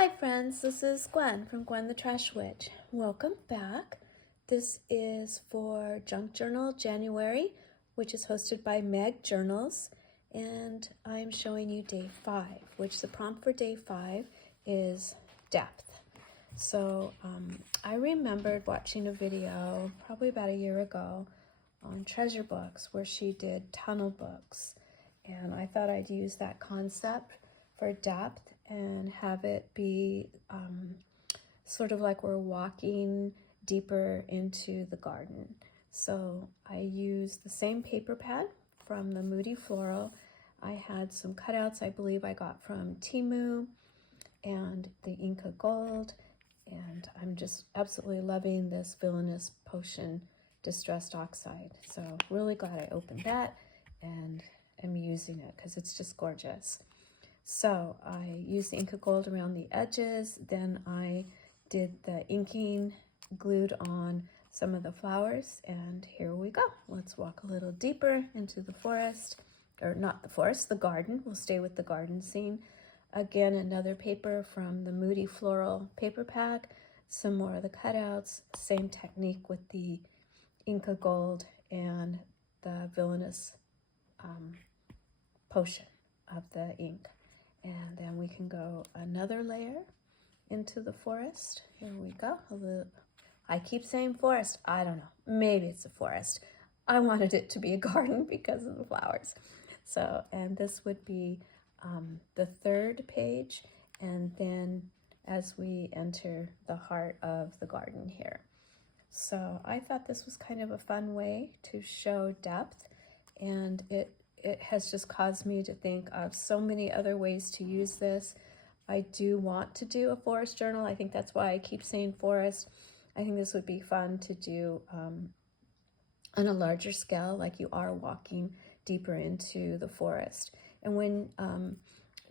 Hi friends, this is Gwen from Gwen the Trash Witch. Welcome back. This is for Junk Journal January, which is hosted by Meg Journals, and I'm showing you day 5, which the prompt for day 5 is depth. So I remembered watching a video probably about a year ago on Treasure Books where she did tunnel books, and I thought I'd use that concept for depth and have it be sort of like we're walking deeper into the garden. So I used the same paper pad from the Moody Floral. I had some cutouts I believe I got from Temu and the Inca Gold, and I'm just absolutely loving this Villainous Potion Distressed Oxide. So really glad I opened that and am using it because it's just gorgeous. So I used the Inca Gold around the edges, then I did the inking glued on some of the flowers, and here we go. Let's walk a little deeper into the forest, or not the forest, the garden. We'll stay with the garden scene. Again, another paper from the Moody Floral paper pack, some more of the cutouts, same technique with the Inca Gold and the Villainous Potion of the ink. And then we can go another layer into the forest. Here we go. I keep saying forest. I don't know. Maybe it's a forest. I wanted it to be a garden because of the flowers. So, and this would be the third page. And then as we enter the heart of the garden here. So I thought this was kind of a fun way to show depth, and it has just caused me to think of so many other ways to use this. I do want to do a forest journal. I think that's why I keep saying forest. I think this would be fun to do on a larger scale, like you are walking deeper into the forest. And when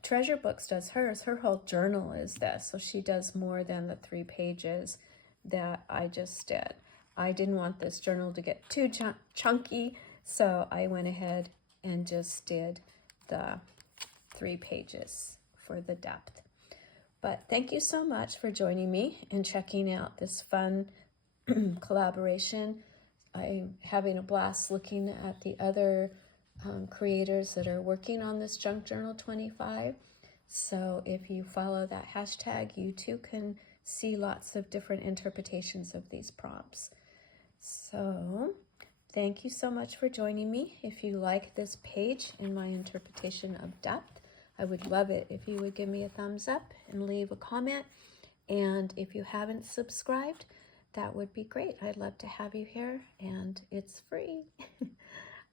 Treasure Books does hers, her whole journal is this. So she does more than the 3 pages that I just did. I didn't want this journal to get too chunky, so I went ahead and just did the 3 pages for the depth. But thank you so much for joining me and checking out this fun collaboration. I'm having a blast looking at the other creators that are working on this Junk Journal 25. So if you follow that hashtag, you too can see lots of different interpretations of these prompts. So thank you so much for joining me. If you like this page in my interpretation of depth, I would love it if you would give me a thumbs up and leave a comment. And if you haven't subscribed, that would be great. I'd love to have you here, and it's free.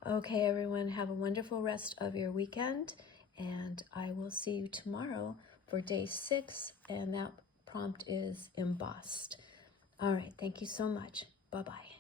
Okay, everyone, have a wonderful rest of your weekend, and I will see you tomorrow for day 6, and that prompt is embossed. All right, thank you so much. Bye-bye.